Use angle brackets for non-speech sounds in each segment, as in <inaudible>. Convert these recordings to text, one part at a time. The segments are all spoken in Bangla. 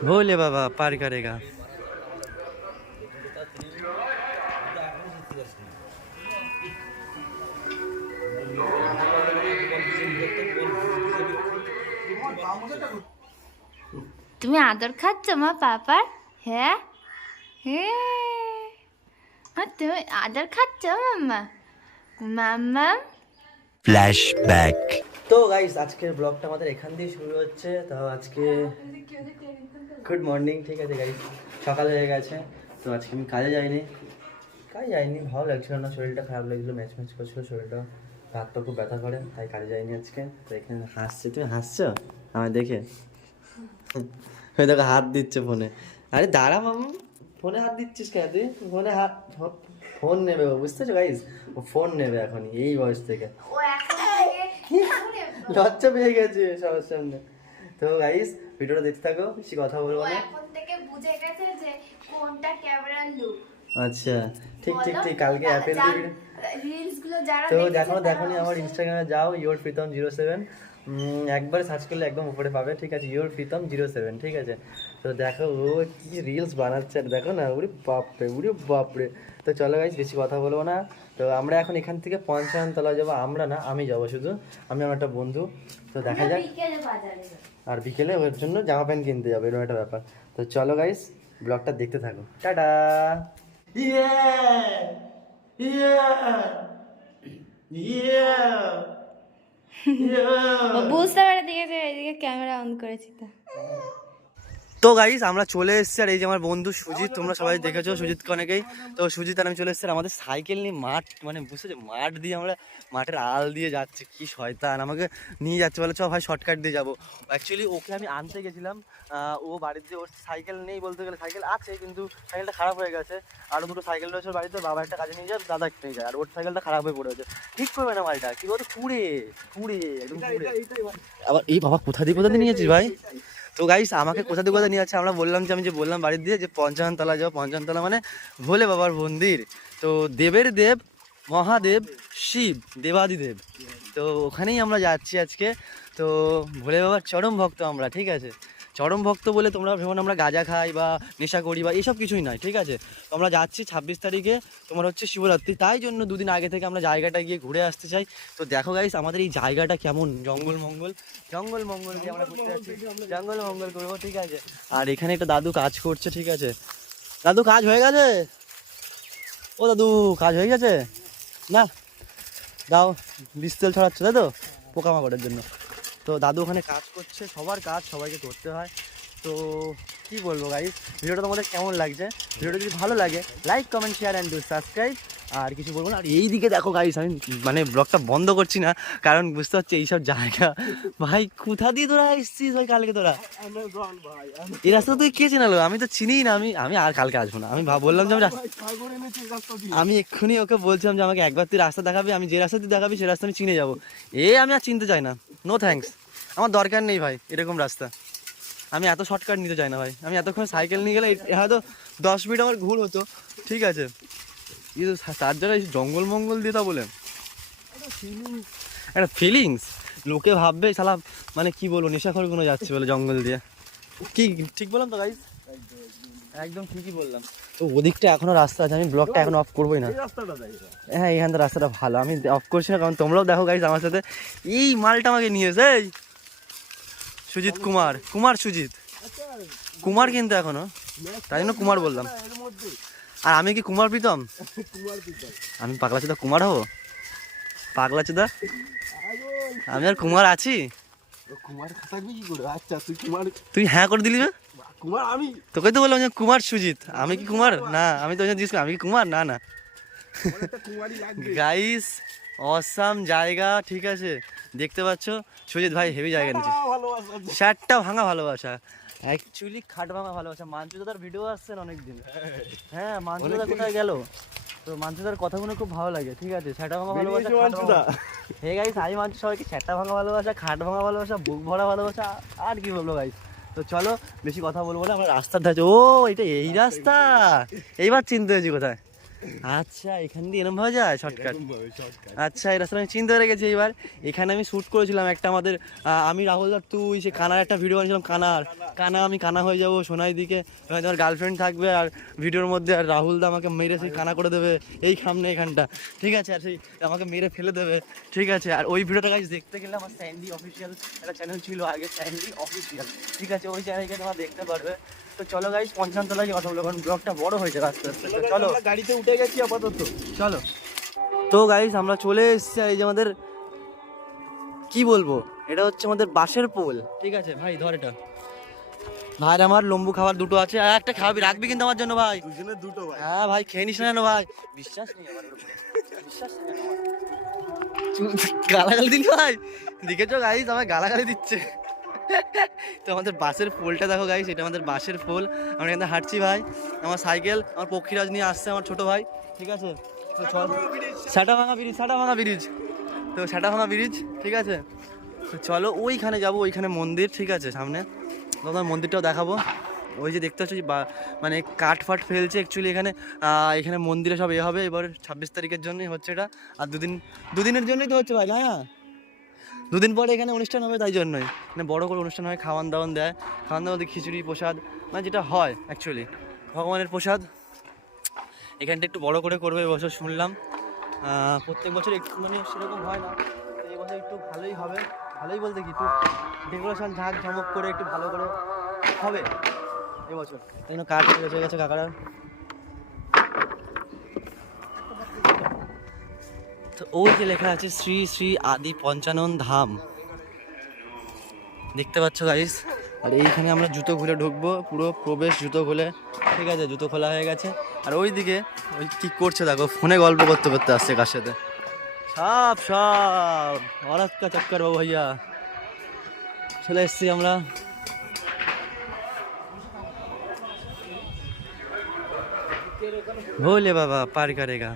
भोले बाबा पार करेगा তুমি আদর খাচ্ছ মা পাপার হ্যাঁ হ্যাঁ হ্যাঁ, তুমি আদর খাচ্ছ মাম্মা মাম্মা ফ্ল্যাশব্যাক তো গাইস আজকের ব্লগটা আমাদের এখান দিয়ে শুরু হচ্ছে। তো আজকে গুড মর্নিং ঠিক আছে গাইস সকাল হয়ে গেছে। তো আজকে আমি কাজে যাইনি। কাজে যাইনি ভালো লাগছিল না শরীরটা খারাপ লাগছিল ম্যাচ ম্যাচ করছিল শরীরটা হাতটা খুব ব্যথা করে তাই কাজে যাইনি আজকে। তো এখানে হাসছে তুমি হাসছো? আমার দেখে। ওই দেখো হাত দিচ্ছে ফোনে। আরে দাঁড়া মামু ফোনে হাত দিচ্ছিস কেন তুই? ফোনে হাত ফোন নেবে বুঝতেছো গাইস ও ফোন নেবে এখনই এই বয়স এখন থেকে লজ্জা পেয়ে গেছে সবার সামনে। তো গাইস ভিডিওটা দেখতে থাকো বেশি কথা বলব না। এখন থেকে বুঝে গেছে যে কোনটা ক্যামেরার লুক আচ্ছা ঠিক ঠিক ঠিক কালকে অ্যাপেল যারা তো দেখো তারা আমার ইনস্টাগ্রামে যাও ইয়োর প্রীতম জিরো সেভেন একবার সার্চ করলে একদম উপরে পাবে ঠিক আছে? ইয়োর প্রীতম জিরো সেভেন ঠিক আছে? তো দেখো ও কি রিলস বানাচ্ছে দেখো না উড়ি বাপরে উড়ি বাপরে। তো চলো গাইজ বেশি কথা বলব না। তো আমরা এখন এখান থেকে পঞ্চান্ন তলা যাব। আমরা না আমি যাব শুধু। আমি আমার একটা বন্ধু তো দেখা যাক। আর বিকেলে ওর জন্য জামা প্যান্ট কিনতে যাবে এরকম একটা ব্যাপার। তো চলো গাইস ব্লগটা দেখতে থাকো। টাটা! ইয়ে ইয়ে ইয়ে বুঝতে পারে দিকে যে এদিকে ক্যামেরা অন করেছি তো। তো গাইস আমরা চলে এসেছি আর এই যে আমার বন্ধু সুজিত তোমরা সবাই দেখেছ সুজিতকে অনেকেই। তো সুজিত আর আমি চলে এসেছি আমাদের সাইকেল নিয়ে মাঠ মানে বুঝতে মাঠ দিয়ে আমরা মাঠের আল দিয়ে যাচ্ছি। কি শয়তান আমাকে নিয়ে যাচ্ছে বলে চ ভাই শর্টকাট দিয়ে যাব। অ্যাকচুয়ালি ওকে আমি আনতে গেছিলাম ও বাড়িতে ওর সাইকেল নেই বলতে গেলে সাইকেল আছে কিন্তু সাইকেলটা খারাপ হয়ে গেছে। আরও দুটো সাইকেল রয়েছে বাড়িতে বাবা একটা কাজে নিয়ে যায় দাদা একটা নিয়ে যায় আর ওর সাইকেলটা খারাপ হয়ে পড়েছে ঠিক করবে না মালটা কি বলতো পুড়ে পুড়ে একদম পুড়ে। আবার এই বাবা কোথা দিয়ে কোথা দিয়ে নিয়েছিস ভাই? তো গাইস আমাকে কোথা থেকে কোথা নিয়ে যাচ্ছে? আমরা বললাম যে, আমি যে বললাম বাড়ির দিয়ে যে পঞ্চানতলা যাও পঞ্চানতলা মানে ভোলে বাবার মন্দির। তো দেবের দেব, মহাদেব, শিব, দেবাদিদেব। তো ওখানেই আমরা যাচ্ছি আজকে। তো ভোলে বাবার চরম ভক্ত আমরা, ঠিক আছে? চরম ভক্ত বলে তোমরা ভেবো আমরা গাঁজা খাই বা নেশা করি বা এইসব কিছুই নয়, ঠিক আছে? তো আমরা যাচ্ছি ছাব্বিশ তারিখে, তোমার হচ্ছে শিবরাত্রি, তাই জন্য দুদিন আগে থেকে আমরা জায়গাটা গিয়ে ঘুরে আসতে চাই। তো দেখো গাইস আমাদের এই জায়গাটা কেমন, জঙ্গল মঙ্গল জঙ্গল মঙ্গল দিয়ে আমরা ঘুরতে যাচ্ছি, জঙ্গল মঙ্গল করব, ঠিক আছে? আর এখানে একটা দাদু কাজ করছে, ঠিক আছে? দাদু, কাজ হয়ে গেছে? ও দাদু, কাজ হয়ে গেছে? না, দাও বিষ তেল ছড়াচ্ছে, তাই তো? পোকামাকড়ের জন্য। তো দাদু ওখানে কাজ করছে, সবার কাজ সবাইকে করতে হয়। তো কি বলব গাইজ ভিডিওটা তোমাদের কেমন লাগছে? ভিডিওটা যদি ভালো লাগে like comment share and do subscribe আর কিছু বলব না। আর এই দিকে দেখো গাইস আমি মানে ব্লগটা বন্ধ করছি না, কারণ বুঝতে পারছি এইসব জায়গা। ভাই, কোথা দিয়ে তোরা এসছিস ভাই কালকে তোরা? এই রাস্তা তুই কে চেনালো? আমি তো চিনিই না, আমি আমি আর কালকে আসব না। আমি বললাম যে আমি আমি এক্ষুনি ওকে বলছিলাম যে আমাকে একবার তুই রাস্তা দেখাবি, আমি যে রাস্তা তুই দেখাবি সে রাস্তা আমি চিনে যাব। এ, আমি আর চিনতে চাই না। নো থ্যাঙ্কস আমার দরকার নেই ভাই, এরকম রাস্তা। আমি এত শর্টকাট নিতে চাই না ভাই। আমি এতক্ষণ সাইকেল নিয়ে গেলে হয়তো দশ মিনিট আমার ঘুর হতো। ঠিক আছে। তার জায়গায় জঙ্গল মঙ্গল দিয়ে তা বলে। একটা ফিলিংস লোকে ভাববে শালা মানে কি বলব নেশাখর কোনো যাচ্ছে বলে জঙ্গল দিয়ে। কি ঠিক বললাম তো গাইজ একদম ঠিকই বললাম। তো ওদিকটা এখনও রাস্তা আছে আমি ব্লগটা এখন অফ করবোই না। হ্যাঁ এখান থেকে রাস্তাটা ভালো। আমি অফ করছি না কারণ তোমরাও দেখো গাইজ আমার সাথে। এই মালটা আমাকে নিয়ে এসে এই। সুজিত কুমার। কুমার সুজিত। কুমার কিন্তু এখনও। তাই জন্য কুমার বললাম। আর আমি কি কুমার প্রীতম? আমি পাগলা চুদা কুমার হব? পাগলা চুদা আমি আর কুমার আছি? কুমার থাকবি কি করে? আচ্ছা তুই কুমার তুই হ্যাঁ করে দিলি? কুমার আমি। তোকে তো বললাম যে কুমার সুজিত। আমি কি কুমার? না আমি তো জিজ্ঞেস আমি কি কুমার? না না। গাইস অসাম জায়গা ঠিক আছে? দেখতে পাচ্ছ? সুজিত ভাই হেভি জায়গা নিচ্ছিস আহ, শার্টটা ভাঙা ভালোবাসা। অ্যাকচুয়ালি খাট ভাঙা ভালোবাসা। মাঞ্চুদার ভিডিও আসছেন অনেকদিন? হ্যাঁ মাঞ্চুদা কোথায় গেল? তো মাঞ্চুদার কথাগুলো খুব ভালো লাগে ঠিক আছে? সেটা ভাঙা ভালোবাসা মাঞ্চুদা। হে গাইস আমি মানছি সবাইকে সেটা ভাঙা ভালোবাসা খাট ভাঙা ভালোবাসা বুক ভরা ভালোবাসা আর কি বলব গাইস তো চলো বেশি কথা বলব না আমরা রাস্তার ধারে ও এটা এই রাস্তা! এইবার চিনতে হয়েছি কোথায়। আচ্ছা এখান দিয়ে এরম ভাবে যায়? শর্টকাট এরকম। আচ্ছা এই রাস্তাটা আমি চিনতে পেরে গেছি এবার এখানে আমি শ্যুট করেছিলাম একটা আমাদের আমি রাহুল দা তুই সে কানার একটা ভিডিও বানিয়েছিলাম কানার। কানা আমি কানা হয়ে যাব সোনাই দিকে। তোমার গার্লফ্রেন্ড থাকবে আর ভিডিওর মধ্যে আর রাহুল দা আমাকে মেরে সেই কানা করে দেবে এই সামনে এখানটা। ঠিক আছে আর সেই আমাকে মেরে ফেলে দেবে। ঠিক আছে আর ওই ভিডিওটা গাইজ দেখতে গেলে আমার স্যান্ডি অফিসিয়াল একটা চ্যানেল ছিল আগে স্যান্ডি অফিসিয়াল ঠিক আছে ওই চ্যানেলকে তোমরা দেখতে পারবে। তো চলো গাইজ পঞ্চান্ন তলায় কথা বলব কারণ ব্লগটা বড় হয়েছে আস্তে আস্তে। চলো গাড়িতে উঠে গেছি আপাতত। চলো। তো গাইস আমরা চলে এসেছি এই যে আমাদের কি বলব? এটা হচ্ছে আমাদের বাঁশের পোল। ঠিক আছে ভাই ধর এটা। ভাই আমার লম্বু খাবার দুটো আছে। আর একটা খাবি রাখবি কিন্তু আমার জন্য ভাই। দুজনে দুটো ভাই। হ্যাঁ ভাই খেয়ে নিস না যেন ভাই। বিশ্বাস নেই আমার বিশ্বাস নেই গালাগালি দিন ভাই? দেখেছ গাইস আমার গালাগালি দিচ্ছে। তো আমাদের বাসের পোলটা দেখো গাইস এটা আমাদের বাসের পোল আমরা এখানে হাঁটছি ভাই। আমার সাইকেল আমার পক্ষীরাজ নিয়ে আসছে আমার ছোট ভাই। ঠিক আছে? তো চল সাটা ভাঙা ব্রিজ সাটা ভাঙা ব্রিজ তো সাটা ভাঙা ব্রিজ ঠিক আছে? তো চলো ওইখানে যাব ওইখানে মন্দির ঠিক আছে সামনে। তোমার মন্দিরটাও দেখাবো। ওই যে দেখতে পাচ্ছ মানে কাঠ ফাট ফেলছে অ্যাকচুয়ালি এখানে। এখানে মন্দিরে সব এ হবে এবার ছাব্বিশ তারিখের জন্যই হচ্ছে এটা। আর দুদিন দুদিনের জন্যই তো হচ্ছে ভাই হ্যাঁ দুদিন পরে এখানে অনুষ্ঠান হবে, তাই জন্যই। মানে বড় করে অনুষ্ঠান হয় খাওয়ান দাওয়ান দেয়। খাওয়ান দাওয়ান খিচুড়ি, প্রসাদ মানে যেটা হয় অ্যাকচুয়ালি ভগবানের প্রসাদ। এখানটা একটু বড় করে করবে এবছর শুনলাম। প্রত্যেক বছর একটু মানে সেরকম হয় না। এই বছর একটু ভালোই হবে। ভালোই বলতে কি, একটু ডেকোরেশন ঝাঁক ঝমক করে একটু ভালো করে হবে এবছর কাঠ চলে গেছে কাকারা। ওই যে লেখা আছে শ্রী শ্রী আদি পঞ্চানন ধাম। দেখতে পাচ্ছ গাইস আর এইখানে আমরা জুতো খুলে ঢুকবো, পুরো প্রবেশ জুতো খুলে। ঠিক আছে, জুতো খোলা হয়ে গেছে। আর ওই দিকে ওই কি করছে দেখো, ফোনে গল্প করতে করতে আসছে কার সাথে। সব সব। অরাত চক্কর, বাবু ভাইয়া। চলে এসছি আমরা। ভোলে বাবা, পার করেগা।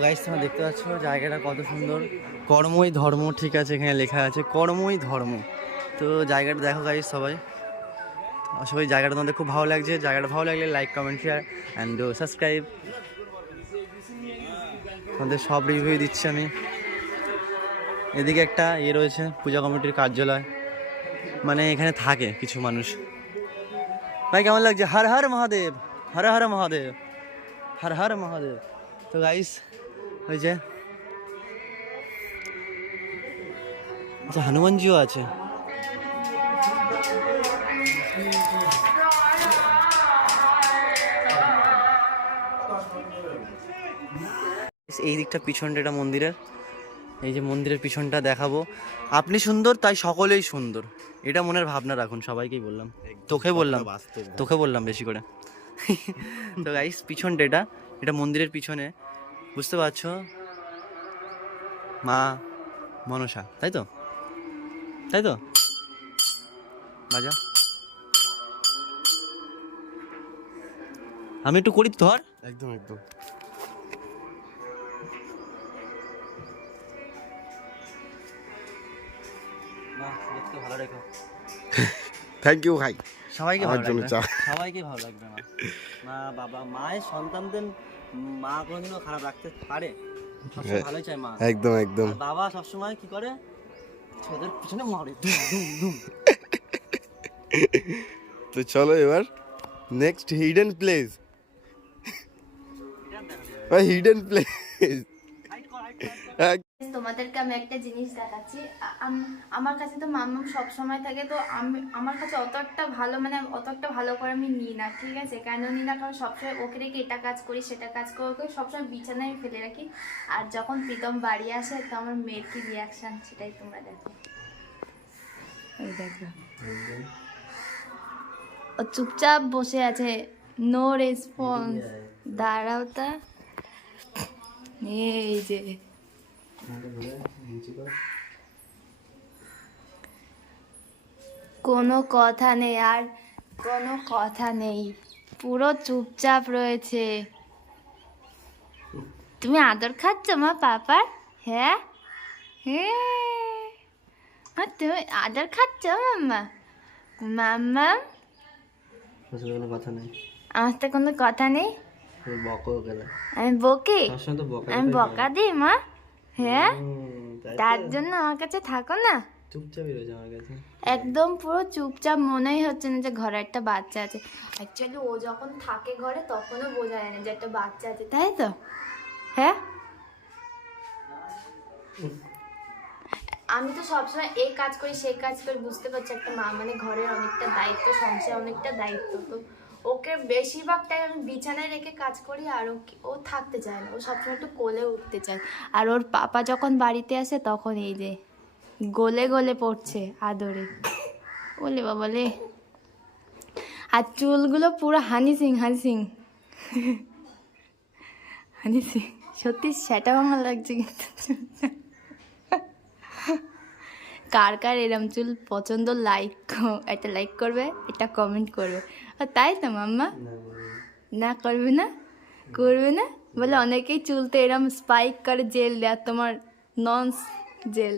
গাইস, তোমরা দেখতে পাচ্ছ জায়গাটা কত সুন্দর। কর্মই ধর্ম, ঠিক আছে, এখানে লেখা আছে, কর্মই ধর্ম। তো জায়গাটা দেখো গাইস সবাই। আশা করি জায়গাটা তোমাদের খুব ভালো লাগছে। জায়গাটা ভালো লাগলে like comment share and subscribe তোমাদের সব রিভিউ দিচ্ছি আমি। এদিকে একটা ইয়ে রয়েছে, পূজা কমিটির কার্যালয়। মানে এখানে থাকে কিছু মানুষ। ভাই, কেমন লাগছে? হর হর মহাদেব, হর হর মহাদেব, হর হর মহাদেব। তো গাইস ওই যে। আচ্ছা হনুমানজিও আছে। এই দিকটা পিছনটা এটা মন্দিরের। এই যে মন্দিরের পিছনটা দেখাবো। আপনি সুন্দর তাই সকলেই সুন্দর। এটা মনের ভাবনা রাখুন সবাইকেই বললাম। তোকে বললাম। তোকে বললাম বেশি করে। <laughs> তো গাইস পিছনটা এটা। এটা মন্দিরের পিছনে। বুঝতে পারছ? মা মনসা তাই তো? তাই তো? বাজা। আমি একটু করি ধর। একদম একদম। দেখতে ভালো রেখো। <laughs> থ্যাংক ইউ ভাই। সবাইকে ভালো লাগবে। সবাইকে ভালো লাগবে মা। মা বাবা মায়ের সন্তানদের মা কোনোদিনও খারাপ রাখতে পারে। হ্যাঁ। ভালোই চায় মা। একদম একদম। বাবা সবসময় কি করে? ছেলেদের পিছনে মারে। ধুম ধুম তো চলো এবার next hidden place hidden place তোমাদেরকে আমি একটা জিনিস দেখাচ্ছি। আমার কাছে তো মাম্মাম সব সময় থাকে তো আমি আমার কাছে অত একটা ভালো মানে অত একটা ভালো করে আমি নিই না ঠিক আছে? কেন নিই না? কারণ সবসময় ওকে রেখে এটা কাজ করি সেটা কাজ করে ওকে সবসময় বিছানায় আমি ফেলে রাখি। আর যখন প্রীতম বাড়ি আসে তো আমার মেয়ের কি রিয়াকশন সেটাই তোমরা দেখো। দেখো। ও চুপচাপ বসে আছে। নো রেসপন্স দাঁড়াও তা। এই যে। কোনো কথা নেই আর কোনো কথা নেই। পুরো চুপচাপ রয়েছে। তুমি আদর খাচ্ছ মা পাপার? হ্যাঁ? হ্যাঁ। তুমি আদর খাচ্ছ মাম্মা? মাম্মা? কোনো কথা নেই। আমার তো কোনো কথা নেই? বকো গেলে আমি বকা? আমি বকা দিই মা? হ্যাঁ? তার জন্য আমার কাছে থাকো না। চুপচাপই রয়েছে আমার কাছে। একদম পুরো চুপচাপ মনেই হচ্ছে না যে ঘরে একটা বাচ্চা আছে। অ্যাকচুয়ালি ও যখন থাকে ঘরে তখনও বোঝা যায় না যে একটা বাচ্চা আছে তাই তো? হ্যাঁ? আমি তো সবসময় এই কাজ করি সেই কাজ করি বুঝতে পারছি একটা মা মানে ঘরের অনেকটা দায়িত্ব সংসার অনেকটা দায়িত্ব তো ওকে বেশিরভাগ টাইম আমি বিছানায় রেখে কাজ করি আর ও থাকতে চায় না। ও সবসময় একটু কোলে উঠতে চায়। আর ওর পাপা যখন বাড়িতে আসে তখন এই যে গলে গলে পড়ছে আদরে। ওলে বাবালে আর চুলগুলো পুরো হানি সিং হানি সিং হানি সিং সত্যি সেটা ভাঙা লাগছে কিন্তু। কার কার এরম চুল পছন্দ লাইক এটা লাইক করবে এটা কমেন্ট করবে। আর তাই তো মাম্মা? না, করবে না? করবে না? বলে অনেকেই চুলতে এরম স্পাইক করে জেল দেয় তোমার নন জেল